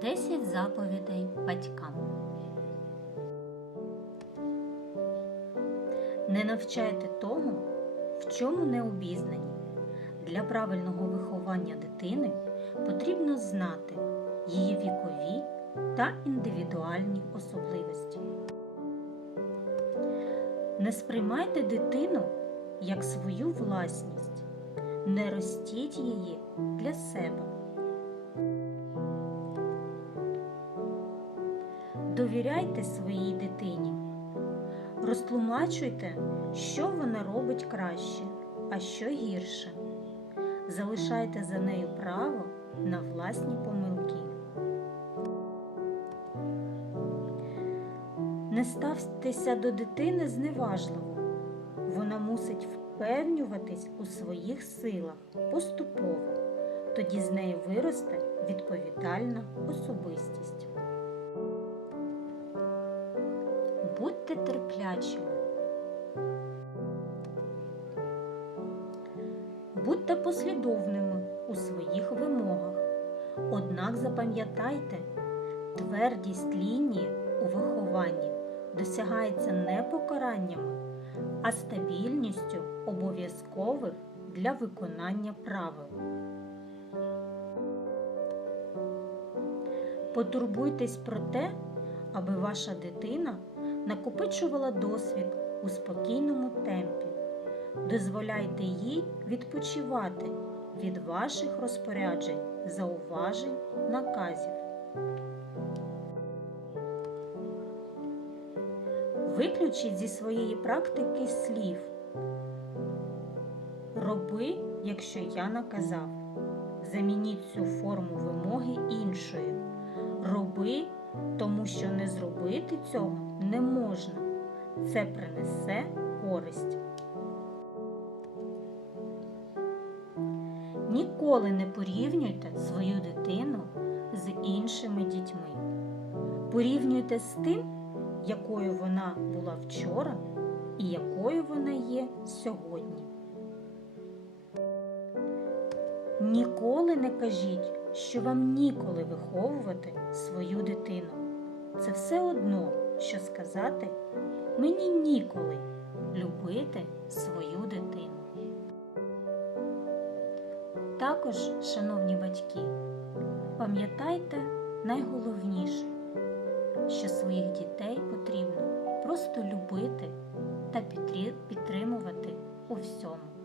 10 заповідей батькам. Не навчайте того, в чому не обізнані. Для правильного виховання дитини потрібно знати її вікові та індивідуальні особливості. Не сприймайте дитину як свою власність, не ростіть її для себе. Довіряйте своїй дитині. Розтлумачуйте, що вона робить краще, а що гірше. Залишайте за нею право на власні помилки. Не ставтеся до дитини зневажливо. Вона мусить впевнюватись у своїх силах поступово. Тоді з нею виросте відповідальна особистість. Терплячими. Будьте послідовними у своїх вимогах. Однак запам'ятайте, твердість лінії у вихованні досягається не покараннями, а стабільністю обов'язкових для виконання правил. Потурбуйтесь про те, аби ваша дитина накопичувала досвід у спокійному темпі. Дозволяйте їй відпочивати від ваших розпоряджень, зауважень, наказів. Виключіть зі своєї практики слів. Роби, якщо я наказав. Замініть цю форму вимоги іншою. Роби, тому що не зробити цього не можна. Це принесе користь. Ніколи не порівнюйте свою дитину з іншими дітьми. Порівнюйте з тим, якою вона була вчора і якою вона є сьогодні. Ніколи не кажіть, що вам ніколи виховувати свою дитину. Це все одно, що сказати мені ніколи любити свою дитину. Також, шановні батьки, пам'ятайте найголовніше, що своїх дітей потрібно просто любити та підтримувати у всьому.